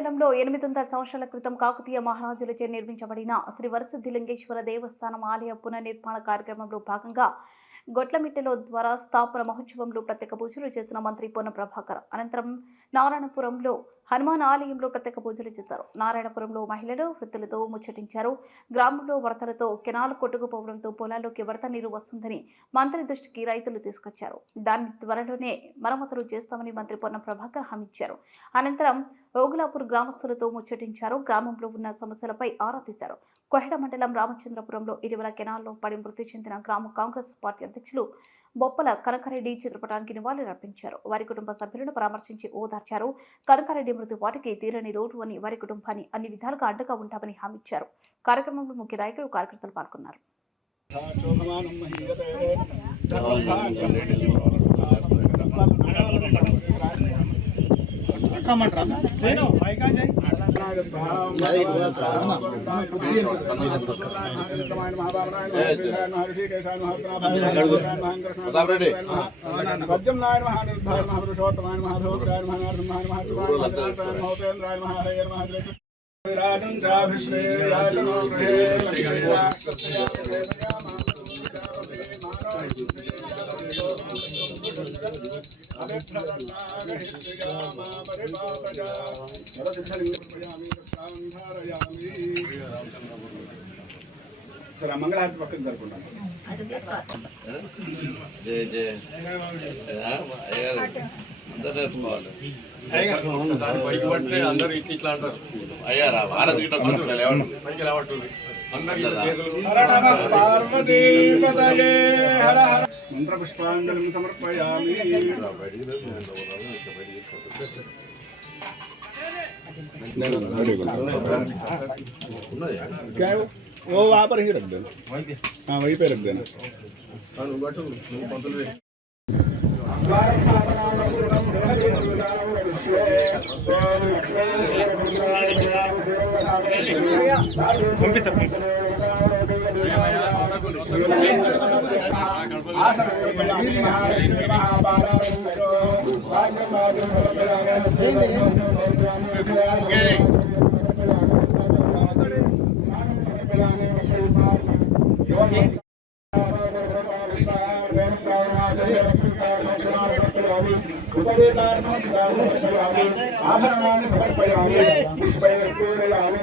మండలంలో 800 సంవత్సరాల క్రితం కాకతీయ మహారాజులచే నిర్మించబడిన శ్రీ వరసిద్ధిలింగేశ్వర దేవస్థానం ఆలయ పునర్నిర్మాణ కార్యక్రమంలో భాగంగా గొట్లమిట్టెలో ద్వారా స్థాపన మహోత్సవంలో ప్రత్యేక పూజలు చేసిన మంత్రి పొన్నం ప్రభాకర్ అనంతరం నారాయణపురంలో హనుమాన్ ఆలయంలో ప్రత్యేక పూజలు చేశారు. నారాయణపురంలో మహిళలు వృద్ధులతో ముచ్చటించారు. గ్రామంలో వరదలతో కెనాల్ కొట్టుకుపోవడంతో పొలాల్లోకి వరద నీరు వస్తుందని మంత్రి దృష్టికి రైతులు తీసుకొచ్చారు. దాన్ని త్వరలోనే మరమ్మతులు చేస్తామని మంత్రి పొన్నం ప్రభాకర్ హామీ ఇచ్చారు. అనంతరం ఓగులాపూర్ గ్రామస్తులతో ముచ్చటించారు. గ్రామంలో ఉన్న సమస్యలపై ఆరా తీశారు. కొహెడ మండలం రామచంద్రపురంలో ఇటీవల కెనాల్లో పడి మృతి చెందిన గ్రామ కాంగ్రెస్ పార్టీ అధ్యక్షులు బొప్పల కనకారెడ్డి చిత్రపటానికి నివాళులర్పించారు. వారి కుటుంబ సభ్యులను పరామర్శించి ఓదార్చారు. కనకారెడ్డి మృతిపాటికి తీరని రోడ్డు అని వారి కుటుంబాన్ని అన్ని విధాలుగా అండగా ఉంటామని హామీ ఇచ్చారు. కార్యక్రమంలో ముఖ్య నాయకులు కార్యకర్తలు పాల్గొన్నారు. సరే మంగళహారతి పక్కన జరుపుకుంటాం. మంత్రపుష్పాంజలిం సమర్పయామి. वो वहाँ पर ही रख देना. हाँ वहीं पे रख देना. आभरणानि समर्पयामि. पुष्पैः पूजयामि.